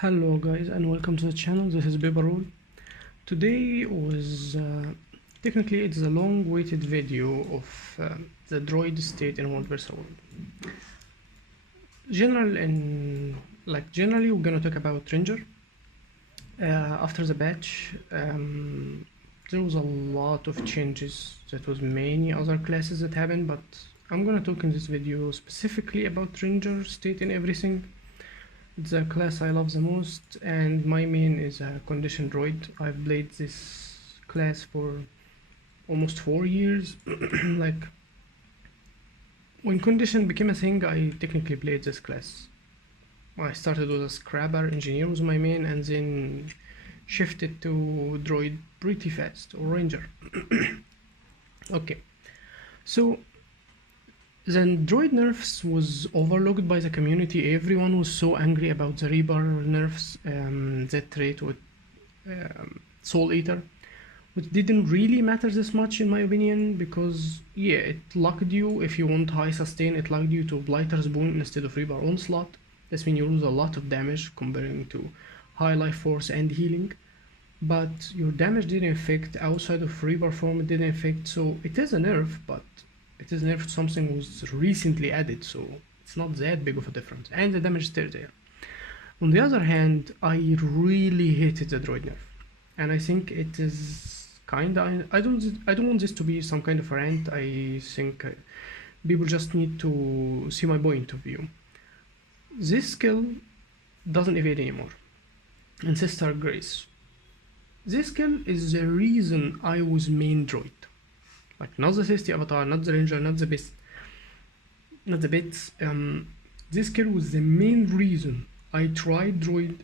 Hello guys and welcome to the channel. This is Roll. Today was technically it's a long-awaited video of the Druid state in World vs. World. Generally we're gonna talk about Ranger. After the patch, there was a lot of changes. That was many other classes that happened, but I'm gonna talk in this video specifically about Ranger state and everything. It's a class I love the most, and my main is a condition Druid. I've played this class for almost 4 years. Like, when condition became a thing, I technically played this class. I started with a scrapper, engineer was my main, and then shifted to Druid pretty fast, or Ranger. Okay, so the Druid nerfs was overlooked by the community. Everyone was so angry about the Reaper nerfs, that trait with Soul Eater, which didn't really matter this much in my opinion, because yeah, it locked you. If you want high sustain, it locked you to Blighter's Boon instead of Reaper Onslaught. This means you lose a lot of damage comparing to high life force and healing, but your damage didn't affect. Outside of Reaper form it didn't affect, so it is a nerf, but it is nerfed something was recently added, so it's not that big of a difference, and the damage is still there. On the other hand, I really hated the Druid nerf, and I think it is kinda, I don't want this to be some kind of a rant. I think people just need to see my point of view. This skill doesn't evade anymore. Ancestor Grace. This skill is the reason I was main Druid. Like, not the 60 avatar, not the ranger, not the best, not the bits. This skill was the main reason I tried Druid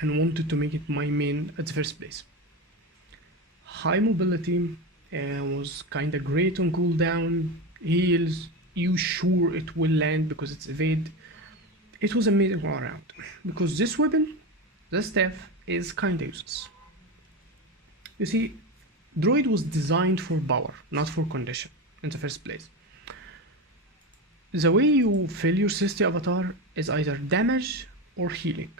and wanted to make it my main at the first place. High mobility was kinda great on cooldown, heals, you sure it will land because it's evade. It was amazing all around, because this weapon, the staff, is kinda useless. You see, Druid was designed for power, not for condition in the first place. The way you fill your 60 avatar is either damage or healing.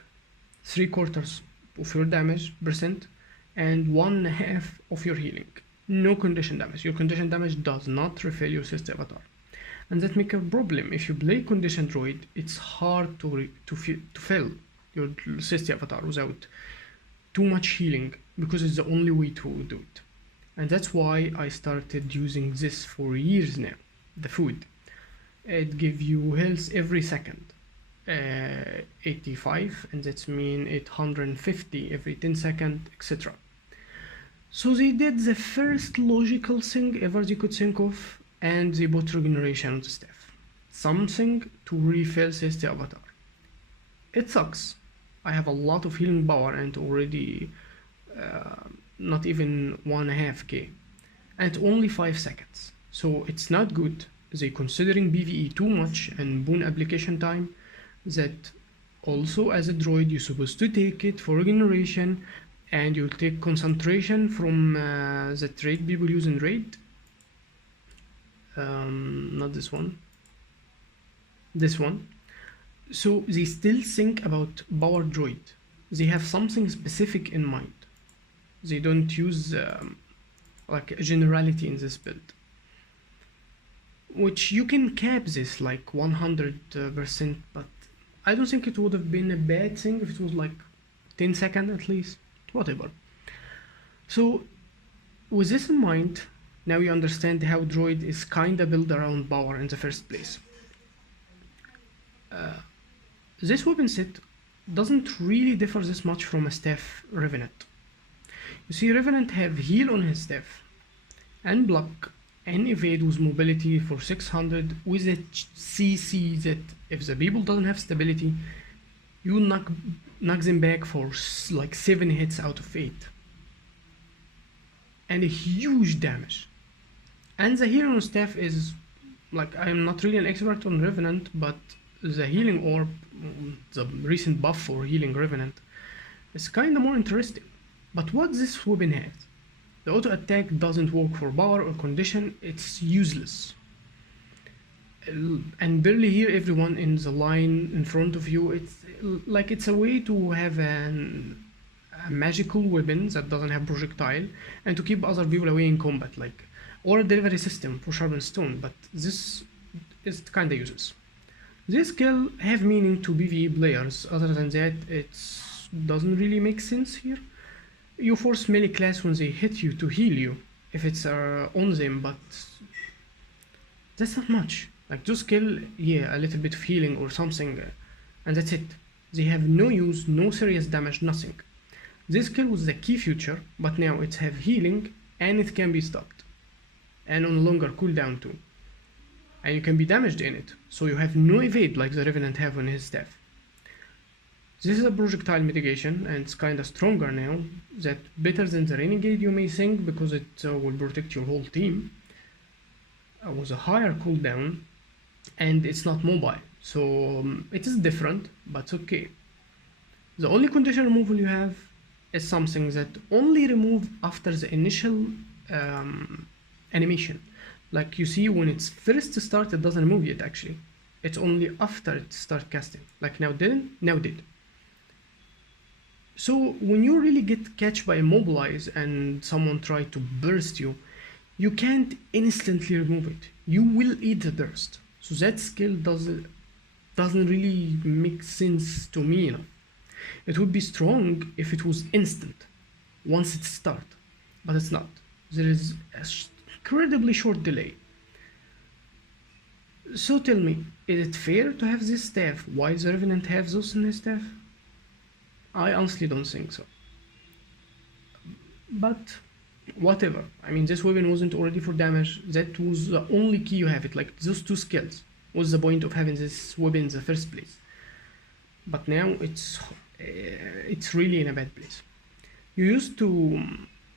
3/4 of your damage percent and 1/2 of your healing. No condition damage. Your condition damage does not refill your 60 avatar. And that makes a problem. If you play condition Druid, it's hard to fill your 60 avatar without too much healing, because it's the only way to do it. And that's why I started using this for years now. The food, it gives you health every second, 85, and that's mean 850 every 10 seconds, etc. So they did the first logical thing ever they could think of, and they put regeneration on the staff, something to refill 60 avatar. It sucks. I have a lot of healing power and already not even 1.5k, and only 5 seconds, so it's not good. They considering PvE too much and boon application time, that also as a Druid you're supposed to take it for regeneration, and you'll take concentration from the trait people use in raid. Not this one, this one. So they still think about power Druid. They have something specific in mind. They don't use like a generality in this build, which you can cap this like 100%, but I don't think it would have been a bad thing if it was like 10 seconds at least, whatever. So with this in mind, now you understand how Druid is kinda built around power in the first place. This weapon set doesn't really differ this much from a staff Revenant. You see, Revenant have heal on his staff, and block, and evade with mobility for 600, with a CC that if the people doesn't have stability, you knock them back for like 7 hits out of 8. And a huge damage. And the heal on staff is, like, I'm not really an expert on Revenant, but the healing orb, the recent buff for healing Revenant, is kinda more interesting. But what this weapon has, the auto attack doesn't work for power or condition, it's useless. and barely hear everyone in the line in front of you. It's like it's a way to have a magical weapon that doesn't have projectile and to keep other people away in combat, like, or a delivery system for sharpened stone, but this is kinda useless. This skill have meaning to PvE players. Other than that, it doesn't really make sense here. You force melee class when they hit you to heal you if it's on them, but that's not much. Like, those skill, yeah, a little bit of healing or something, and that's it. They have no use, no serious damage, nothing. This skill was the key feature, but now it have healing and it can be stopped, and on a longer cooldown too. And you can be damaged in it, so you have no evade like the Revenant have on his staff. This is a projectile mitigation, and it's kinda stronger now, that better than the Renegade you may think, because it will protect your whole team. With a higher cooldown, and it's not mobile, so it is different, but it's okay. The only condition removal you have is something that only remove after the initial animation. Like, you see, when it's first start, it doesn't remove yet actually. It's only after it start casting. Like, now didn't, now did. So when you really get catch by immobilize and someone try to burst you, you can't instantly remove it. You will eat the burst. So that skill doesn't really make sense to me enough. It would be strong if it was instant once it starts, but it's not. There is a incredibly short delay. So tell me, is it fair to have this staff? Why the Revenant have those in his staff? I honestly don't think so. But whatever. I mean, this weapon wasn't already for damage. That was the only key you have it. Like, those two skills was the point of having this weapon in the first place. But now it's really in a bad place. You used to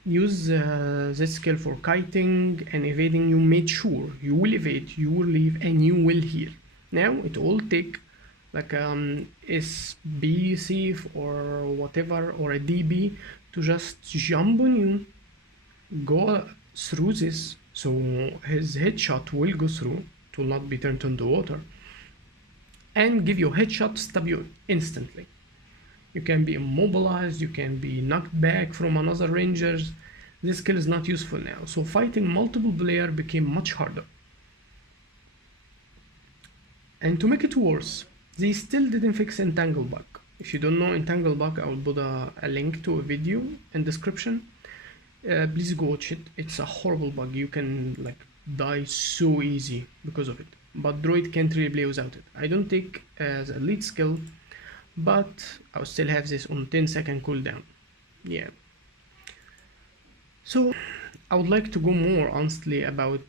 use this skill for kiting and evading. You made sure you will evade, you will leave, and you will heal. Now it all take like SB thief or whatever, or a DB to just jump on you, go through this, so his headshot will go through, it will not be turned into water, and give you a headshot, stab you instantly. You can be immobilized, you can be knocked back from another rangers. This skill is not useful now, so fighting multiple players became much harder. And to make it worse, they still didn't fix entangle bug. If you don't know entangle bug, I will put a link to a video in description. Please go watch it. It's a horrible bug. You can like die so easy because of it. But Druid can't really play without it. I don't take as a lead skill, but I will still have this on 10-second cooldown. Yeah. So I would like to go more honestly about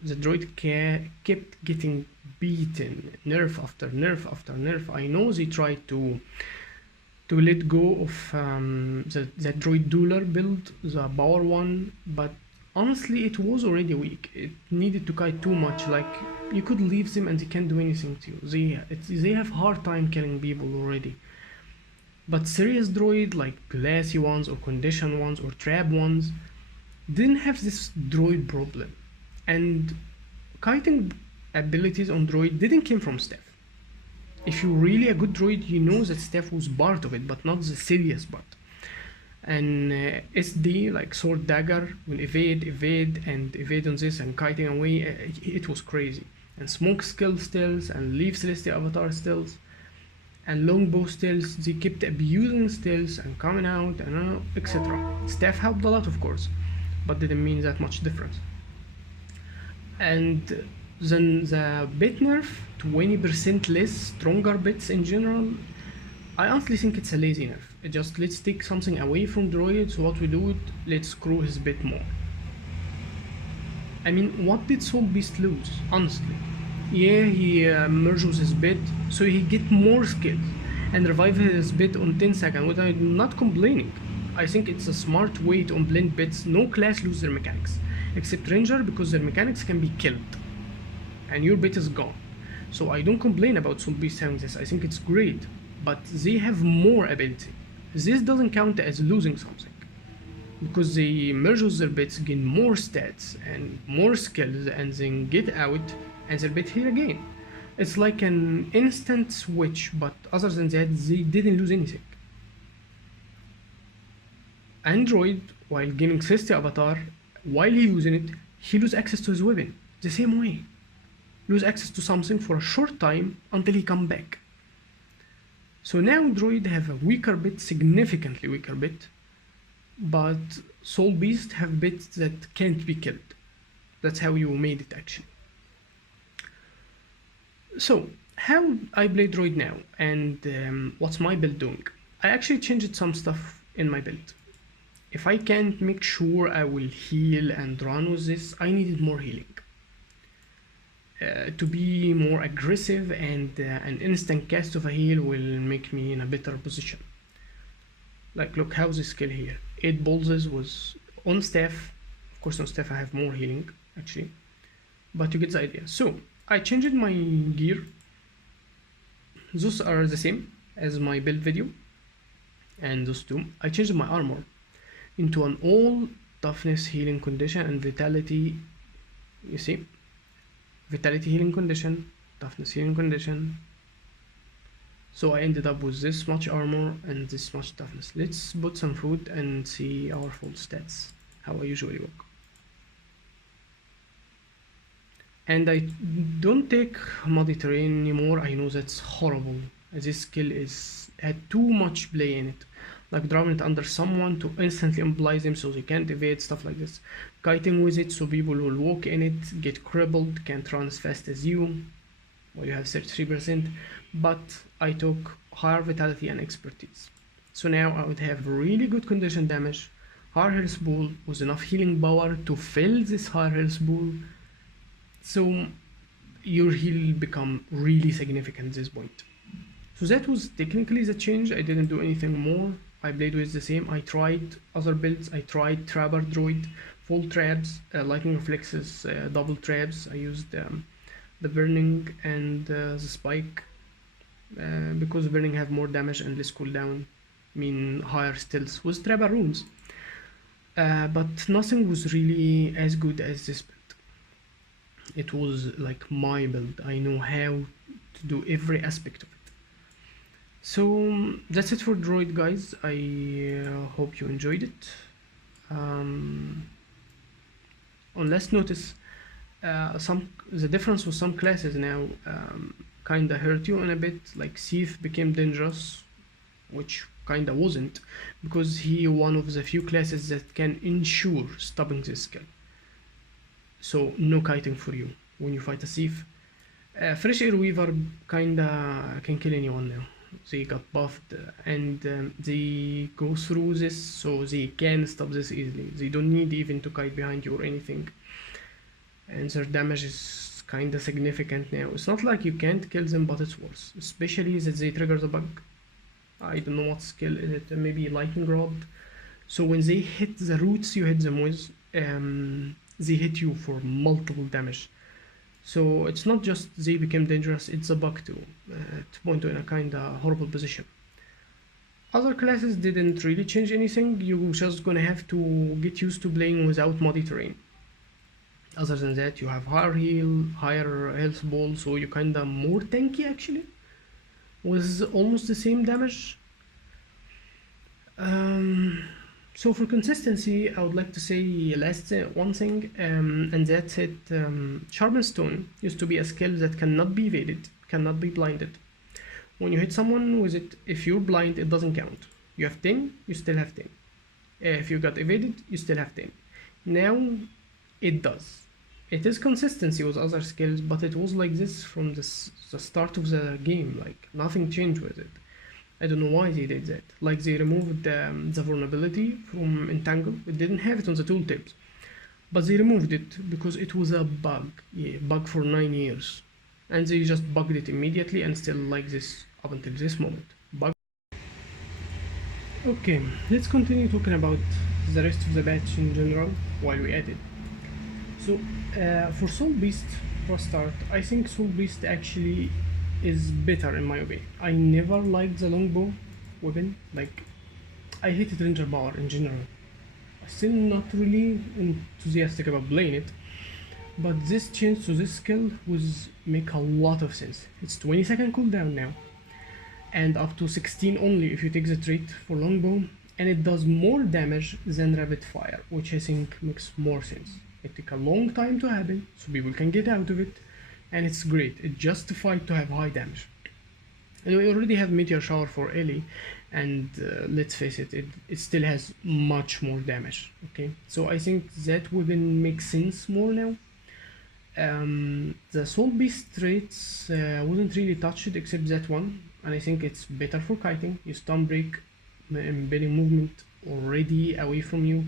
the Druid kept getting beaten nerf after nerf after nerf. I know they tried to let go of the Druid Dueler build, the power one, but honestly it was already weak. It needed to kite too much. Like, you could leave them and they can't do anything to you. They have hard time killing people already. But serious Druid, like glassy ones or condition ones or trap ones, didn't have this Druid problem. And kiting abilities on Druid didn't come from staff. If you're really a good Druid, you know that staff was part of it, but not the serious part. And SD, like sword dagger, will evade on this and kiting away. It was crazy. And smoke skill stills and leaf celestial avatar stills and longbow stills, they kept abusing stills and coming out and etc. Staff helped a lot, of course, but didn't mean that much difference. And then the bit nerf, 20% less stronger bits in general, I honestly think it's a lazy nerf. It just, let's take something away from Druid, so what we do it, let's screw his bit more. I mean, what did Soulbeast lose, honestly? Yeah, he merges his bit, so he get more skills and revive his bit on 10 seconds, which I'm not complaining. I think it's a smart way to blend bits. No class lose their mechanics, except Ranger, because their mechanics can be killed and your bit is gone. So I don't complain about Soulbeast having this. I think it's great, but they have more ability. This doesn't count as losing something, because they merge their bits, gain more stats and more skills, and then get out and their bit heal again. It's like an instant switch, but other than that, they didn't lose anything. Android, while gaining 60 avatar, while he using it, he lose access to his weapon. The same way. Lose access to something for a short time until he come back. So now Druid have a weaker bit, significantly weaker bit, but Soulbeast have bits that can't be killed. That's how you made it actually. So how I play Druid now, and what's my build doing? I actually changed some stuff in my build. If I can't make sure I will heal and run with this, I needed more healing. To be more aggressive, and an instant cast of a heal will make me in a better position. Like, look how this skill here. 8 pulses was on staff. Of course on staff I have more healing actually, but you get the idea. So I changed my gear. Those are the same as my build video, and those two. I changed my armor into an all toughness healing condition and vitality. You see, vitality healing condition, toughness healing condition. So I ended up with this much armor and this much toughness. Let's put some food and see our full stats, how I usually work. And I don't take muddy terrain anymore. I know that's horrible. This skill had too much play in it. Like dropping it under someone to instantly immobilize them so they can't evade, stuff like this. Kiting with it so people will walk in it, get crippled, can't run as fast as you. Well, you have 33%, but I took higher vitality and expertise. So now I would have really good condition damage, higher health pool with enough healing power to fill this higher health pool. So your heal become really significant at this point. So that was technically the change. I didn't do anything more. I played with the same. I tried other builds. I tried Trapper Druid, full traps, lightning reflexes, double traps. I used the burning and the spike because burning have more damage and less cooldown, mean higher stealth with Trapper runes. But nothing was really as good as this build. It was like my build. I know how to do every aspect of it. So that's it for Druid, guys. I hope you enjoyed it. On last notice, the difference with some classes now kinda hurt you in a bit. Like Thief became dangerous, which kinda wasn't, because he one of the few classes that can ensure stopping this skill. So no kiting for you when you fight a Thief. Fresh Air Weaver kinda can kill anyone now. They got buffed and they go through this, so they can stop this easily. They don't need even to kite behind you or anything, and their damage is kinda significant now. It's not like you can't kill them, but it's worse, especially that they trigger the bug. I don't know what skill is it, maybe lightning rod. So when they hit the roots you hit them with, they hit you for multiple damage. So it's not just they became dangerous, it's a bug too, to point you in a kinda horrible position. Other classes didn't really change anything. You're just gonna have to get used to playing without muddy terrain. Other than that, you have higher heal, higher health ball, so you're kinda more tanky actually, with almost the same damage. So for consistency, I would like to say last one thing, and that's it. Sharpened Stone used to be a skill that cannot be evaded, cannot be blinded. When you hit someone with it, if you're blind, it doesn't count. You have 10, you still have 10. If you got evaded, you still have 10. Now, it does. It is consistency with other skills, but it was like this from the start of the game, like nothing changed with it. I don't know why they did that. Like they removed the vulnerability from entangle. It didn't have it on the tooltips, but they removed it because it was a bug. Yeah, bug for 9 years, and they just bugged it immediately and still like this up until this moment. Bug. Okay, let's continue talking about the rest of the batch in general while we edit. So for Soulbeast, for a start, I think Soulbeast actually is better in my opinion. I never liked the longbow weapon. Like, I hated ranger power in general. I'm still not really enthusiastic about playing it, but this change to this skill was make a lot of sense. It's 20-second cooldown now, and up to 16 only if you take the trait for longbow, and it does more damage than rapid fire, which I think makes more sense. It takes a long time to happen, so people can get out of it, and it's great. It's justified to have high damage. And we already have Meteor Shower for Ellie, and let's face it, it still has much more damage. Okay, so I think that weapon makes sense more now. The Soulbeast traits wasn't really touched except that one, and I think it's better for kiting. You stun break, embedding movement already away from you,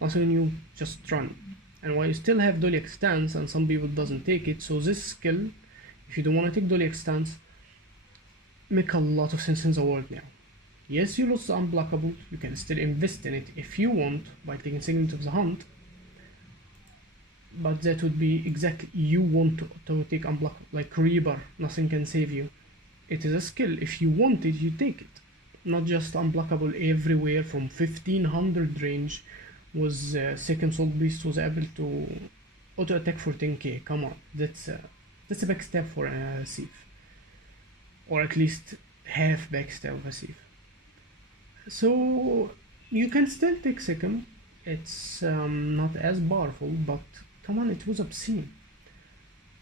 nothing new, just run. And while you still have Doliac stance, and some people doesn't take it, so this skill, if you don't want to take Doliac stance, make a lot of sense in the world now. Yes, you lost the unblockable, you can still invest in it if you want by taking Segment of the Hunt, but that would be exactly, you want to take unblockable, like Reaper, nothing can save you. It is a skill, if you want it, you take it. Not just unblockable everywhere from 1500 range was second Soulbeast was able to auto attack for 10k. Come on, that's a backstab for a thief, or at least half backstab of a thief. So you can still take second. It's not as powerful, but come on, it was obscene.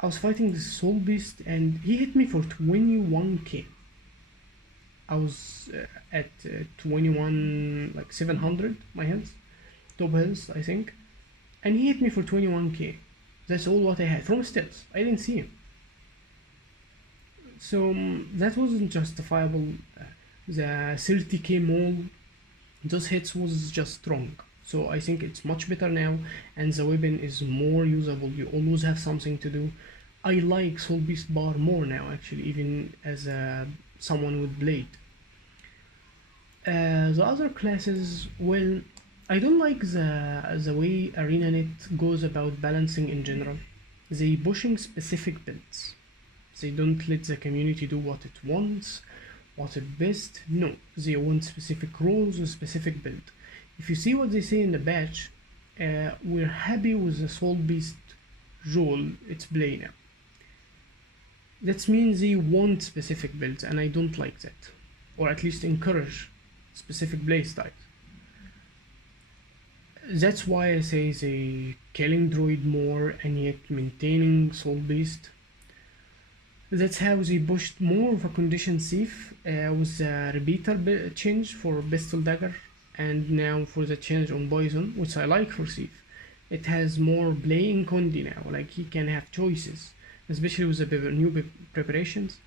I was fighting this Soulbeast and he hit me for 21k. I was at 21, like 700 my health, top health I think, and he hit me for 21k. That's all what I had from stealth. I didn't see him, so that wasn't justifiable. The 30k mole, those hits was just strong, so I think it's much better now, and the weapon is more usable. You always have something to do. I like Soulbeast bar more now actually, even as someone with blade. The other classes, well, I don't like the way ArenaNet goes about balancing in general. They pushing specific builds. They don't let the community do what it wants, what is best. No, they want specific rules and specific build. If you see what they say in the batch, we're happy with the Soulbeast role it's play now. That means they want specific builds, and I don't like that, or at least encourage specific playstyles. That's why I say they killing Druid more and yet maintaining Soulbeast. That's how they pushed more of a condition thief with the repeater change for Pistol Dagger, and now for the change on Poison, which I like for thief. It has more playing condi now, like he can have choices, especially with the new preparations.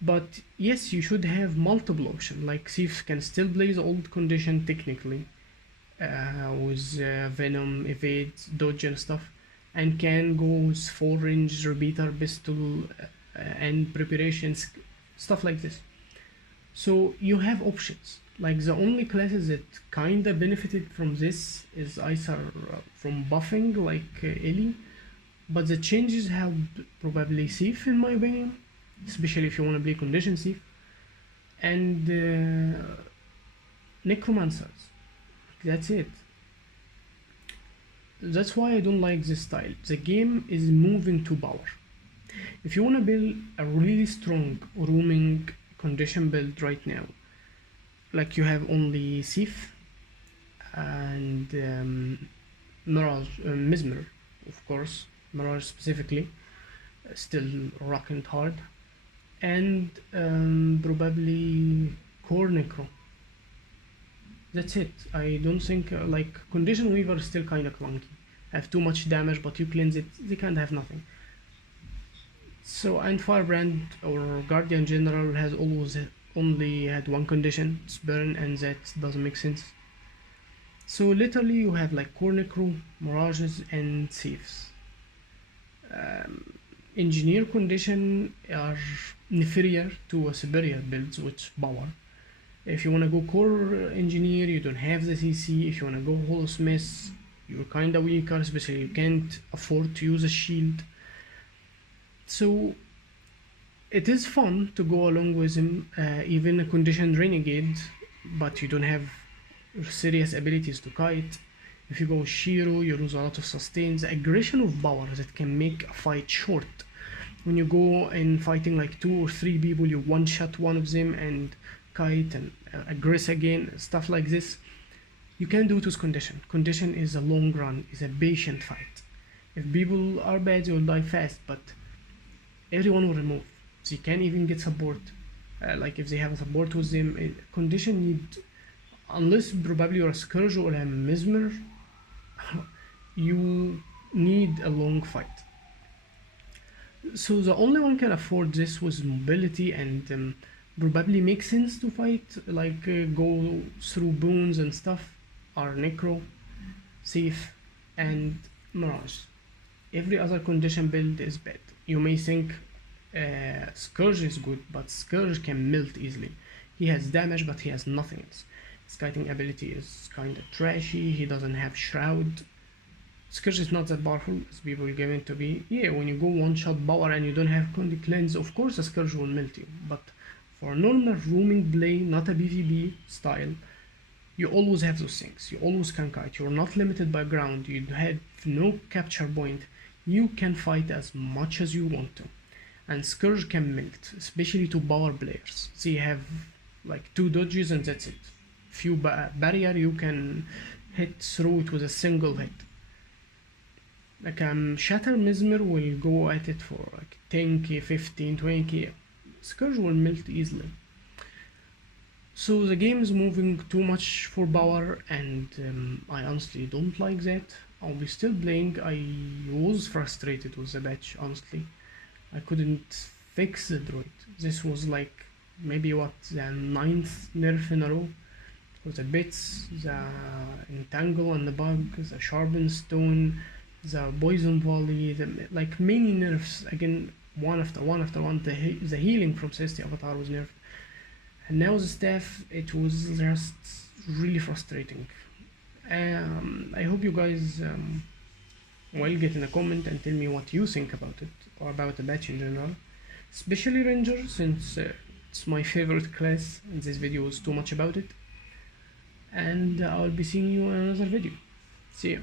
But yes, you should have multiple options, like thief can still play the old condition technically, with Venom, Evade, Dodge and stuff, and can go with 4 range, repeater, pistol, and preparations, stuff like this. So you have options. Like the only classes that kinda benefited from this is either from buffing, like Ellie, but the changes help probably thief in my opinion, especially if you want to play condition thief, and necromancers. That's it. That's why I don't like this style. The game is moving to power. If you want to build a really strong roaming condition build right now, like you have only thief and Mirage, Mesmer, of course, Mirage specifically, still rocking hard, and probably Core Necro. That's it. I don't think like Condition Weaver is still kind of clunky. Have too much damage, but you cleanse it, they can't have nothing. So, and Firebrand or Guardian General has always only had one condition, it's burn, and that doesn't make sense. So literally you have like Core Necro, Mirages, and Thieves. Engineer condition are inferior to a superior builds with power. If you want to go core engineer, you don't have the CC. If you want to go Holosmith, you're kinda weaker, especially you can't afford to use a shield. So it is fun to go along with him, even a conditioned renegade, but you don't have serious abilities to kite. If you go Shiro, you lose a lot of sustain. The aggression of power that can make a fight short. When you go in fighting like 2 or 3 people, you one-shot one of them and kite and aggress again, stuff like this. You can do it with condition. Condition is a long run, is a patient fight. If people are bad, they will die fast, but everyone will remove. They can't even get support. Like if they have a support with them, condition need, unless probably you're a Scourge or a Mesmer, you need a long fight. So the only one can afford this with mobility and probably makes sense to fight, like go through boons and stuff, are Necro, Safe, and Mirage. Every other condition build is bad. You may think Scourge is good, but Scourge can melt easily. He has damage, but he has nothing else. His kiting ability is kinda trashy, he doesn't have Shroud. Scourge is not that powerful as people give it to be. Yeah, when you go one-shot power and you don't have Condi Cleanse, of course a Scourge will melt you, but for a normal roaming play, not a PvP style, you always have those things. You always can kite, you're not limited by ground, you have no capture point, you can fight as much as you want to. And Scourge can melt, especially to power players. They have like 2 dodges and that's it. Few barrier you can hit through it with a single hit. Like Shatter Mesmer will go at it for like 10k, 15, 20k. Scourge will melt easily. So the game is moving too much for power and I honestly don't like that. I'll be still playing. I was frustrated with the patch, honestly. I couldn't fix the Druid. This was like maybe what, the 9th nerf in a row. With the bits, the entangle and the bug, the sharpened stone, the poison volley, like many nerfs again, one after one after one. The healing from Celestial Avatar was nerfed, and now the staff, it was just really frustrating. I hope you guys will get in a comment and tell me what you think about it or about the patch in general, especially Ranger, since it's my favorite class and this video is too much about it. And I'll be seeing you in another video. See ya.